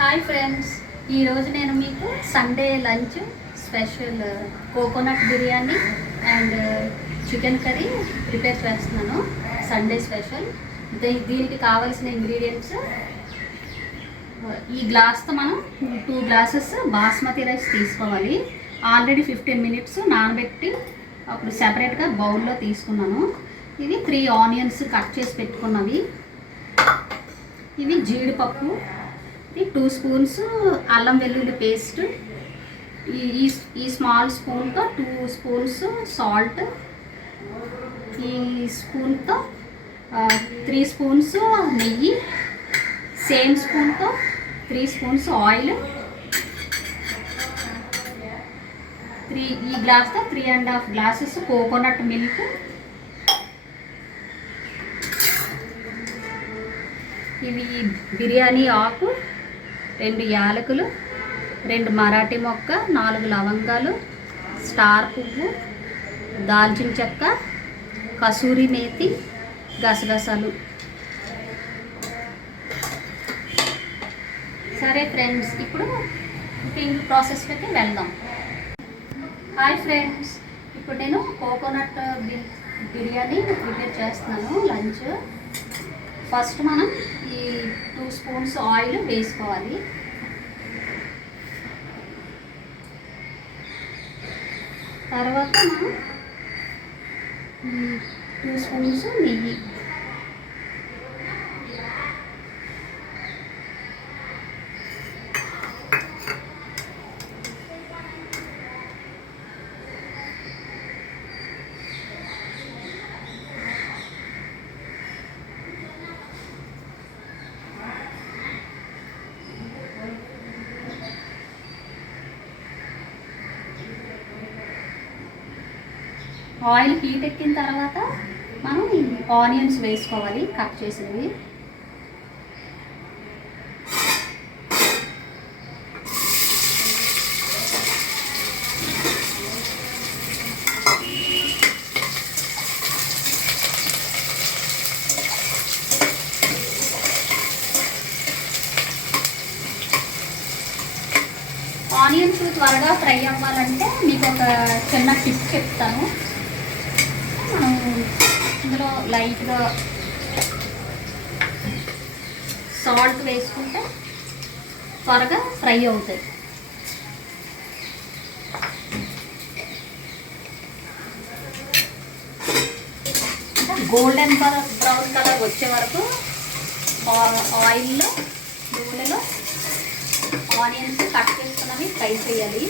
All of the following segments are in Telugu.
హాయ్ ఫ్రెండ్స్, ఈరోజు నేను మీకు Sunday lunch special coconut biryani and chicken curry prepare చేస్తున్నాను. Sunday special. దీనికి కావాల్సిన ఇంగ్రీడియంట్స్ ఈ గ్లాస్తో మనం 2 గ్లాసెస్ బాస్మతి రైస్ తీసుకోవాలి. ఆల్రెడీ 15 మినిట్స్ నానబెట్టి అప్పుడు సెపరేట్గా బౌల్లో తీసుకున్నాను. ఇవి 3 ఆనియన్స్ కట్ చేసి పెట్టుకున్నవి. ఇవి జీడిపప్పు, 2 స్పూన్స్ అల్లం వెల్లుల్లి పేస్ట్, ఈ స్మాల్ స్పూన్తో 2 స్పూన్స్ సాల్ట్, ఈ స్పూన్తో 3 స్పూన్స్ నెయ్యి, సేమ్ స్పూన్తో 3 స్పూన్స్ ఆయిల్, ఈ గ్లాస్తో 3.5 గ్లాసెస్ కోకోనట్ మిల్క్, ఇవి బిర్యానీ ఆకు, 2 యాలకులు, 2 మరాఠీ మొక్క, 4 లవంగాలు, స్టార్ పువ్వు, దాల్చిన చెక్క, కసూరి మేతి, గసగసాలు. సరే ఫ్రెండ్స్, ఇప్పుడు కుకింగ్ ప్రాసెస్లోకి వెళ్దాం. హాయ్ ఫ్రెండ్స్, ఇప్పుడు నేను కోకోనట్ బిర్యానీ ప్రిపేర్ చేస్తున్నాను లంచ్. ఫస్ట్ మనం ఈ 2 స్పూన్స్ ఆయిల్ వేసుకోవాలి. తర్వాత మనం 2 స్పూన్స్ నెయ్యి, ఆయిల్ హీట్ ఎక్కిన తర్వాత మనం ఆనియన్స్ వేసుకోవాలి కట్ చేసినవి. ఆనియన్స్ త్వరగా ఫ్రై అవ్వాలంటే మీకు ఒక చిన్న టిప్ చెప్తాను. మనం ఇందులో లైట్గా సాల్ట్ వేసుకుంటే త్వరగా ఫ్రై అవుతాయి. గోల్డెన్ బ్రౌన్ కలర్ వచ్చే వరకు ఆయిల్లో నూనెలో ఆనియన్స్ కట్ చేసుకున్నవి ఫ్రై చేయాలి.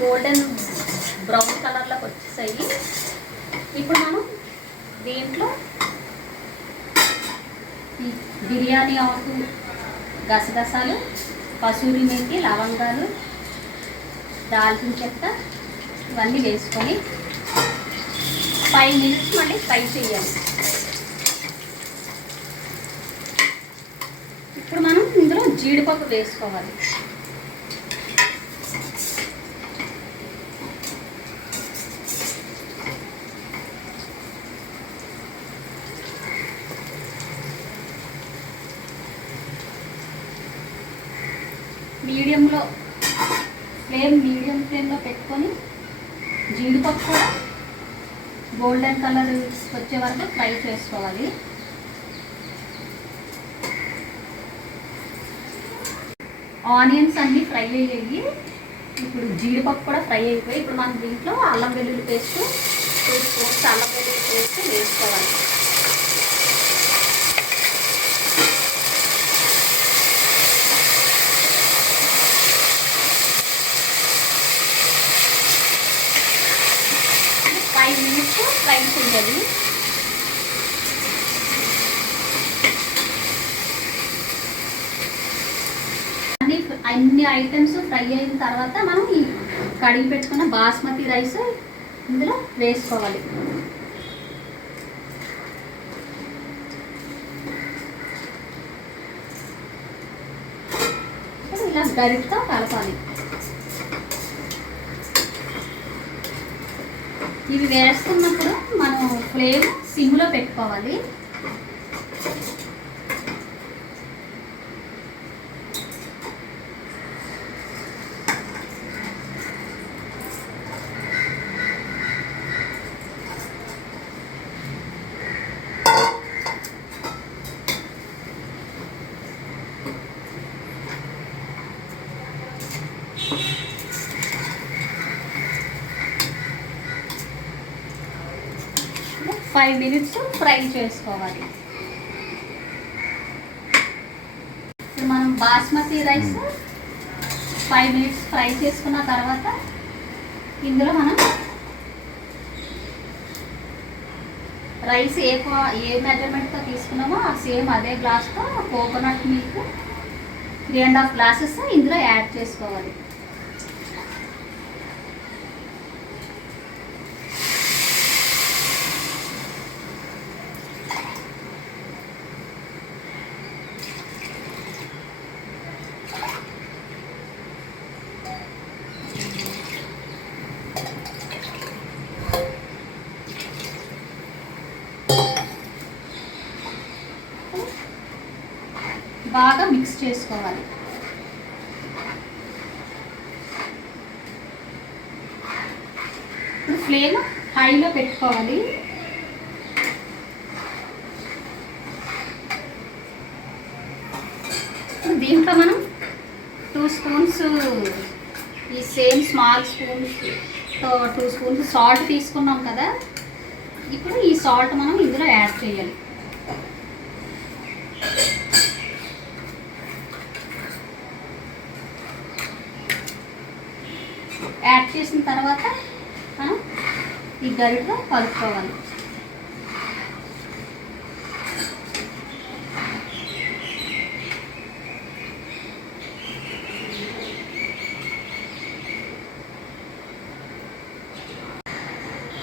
గోల్డెన్ బ్రౌన్ కలర్లోకి వచ్చేసాయి. ఇప్పుడు మనం దీంట్లో బిర్యానీ ఆకు, గసగసాలు, కసూరి మేతి, లవంగాలు, దాల్చిన చెక్క ఇవన్నీ వేసుకొని 5 మినిట్స్ మళ్ళీ ఫ్రై చేయాలి. ఇప్పుడు మనం ఇందులో జీడిపప్పు వేసుకోవాలి. మీడియం ఫ్లేమ్లో పెట్టుకొని జీడిపప్పు కూడా గోల్డెన్ కలర్ వచ్చే వరకు ఫ్రై చేసుకోవాలి. ఆనియన్స్ అన్నీ ఫ్రై అయ్యాయి. ఇప్పుడు జీడిపప్పు కూడా ఫ్రై అయిపోయి ఇప్పుడు మనం దీంట్లో అల్లం వెల్లుల్లి పేస్ట్ 2 స్పూన్స్ అల్లం వెల్లుల్లి పేస్ట్ వేసుకోవాలి. ఫ్రై చేయాలి. అన్ని ఐటమ్స్ ఫ్రై అయిన తర్వాత మనం ఈ కడిగి పెట్టుకున్న బాస్మతి రైస్ ఇందులో వేసుకోవాలి. ఇలా గరిటతో కలపాలి. ఇవి వేస్తున్నప్పుడు మనం ఫ్లేమ్ సిమ్లో పెట్టుకోవాలి. ఫైవ్ మినిట్స్ ఫ్రై చేసుకోవాలి. ఇప్పుడు మనం బాస్మతి రైస్ 5 మినిట్స్ ఫ్రై చేసుకున్న తర్వాత ఇందులో మనం రైస్ ఏ మెజర్మెంట్తో తీసుకున్నామో ఆ సేమ్ అదే గ్లాస్తో కోకోనట్ మిల్క్ 3.5 గ్లాసెస్ ఇందులో యాడ్ చేసుకోవాలి. బాగా మిక్స్ చేసుకోవాలి. ఇప్పుడు ఫ్లేమ్ హైలో పెట్టుకోవాలి. దీంట్లో మనం 2 స్పూన్స్ ఈ సేమ్ స్మాల్ స్పూన్స్తో 2 స్పూన్స్ సాల్ట్ తీసుకున్నాం కదా, ఇప్పుడు ఈ సాల్ట్ మనం ఇందులో యాడ్ చేయాలి. యాడ్ చేసిన తర్వాత మనం ఈ గరిటతో కలుపుకోవాలి.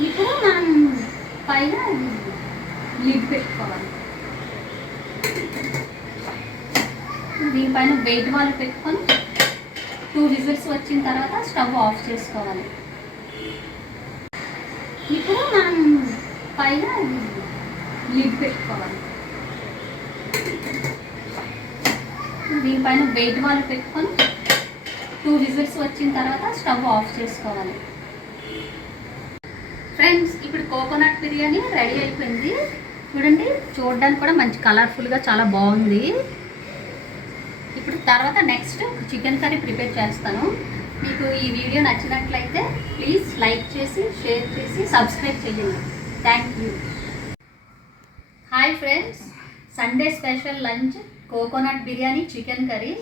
ఇప్పుడు మనం పైన లిడ్ పెట్టుకోవాలి. దీనిపైన వెయిట్ వాళ్ళు పెట్టుకొని 2 విజిల్స్ వచ్చిన తర్వాత స్టవ్ ఆఫ్ చేసుకోవాలి. ఇప్పుడు మనం పైన లిడ్ పెట్టుకోవాలి. దీనిపైన వెయిట్ వాళ్ళు పెట్టుకొని 2 విజిల్స్ వచ్చిన తర్వాత స్టవ్ ఆఫ్ చేసుకోవాలి. ఫ్రెండ్స్, ఇప్పుడు కోకోనట్ బిర్యానీ రెడీ అయిపోయింది. చూడండి, చూడడానికి కూడా మంచి కలర్ఫుల్గా చాలా బాగుంది. ఇప్పుడు తర్వాత నెక్స్ట్ చికెన్ కర్రీ ప్రిపేర్ చేస్తాను. మీకు ఈ వీడియో నచ్చినట్లయితే ప్లీజ్ లైక్ చేసి, షేర్ చేసి, సబ్స్క్రైబ్ చేయండి. Thank you. Hi friends, Sunday special lunch coconut biryani chicken curry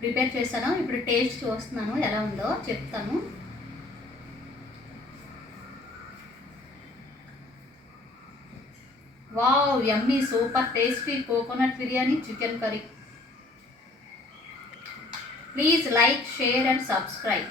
prepare చేశాను. ఇప్పుడు టేస్ట్ చూస్తున్నాను, ఎలా ఉందో చెప్తాను. Wow, yummy, super tasty coconut biryani chicken curry. Please like, share and subscribe.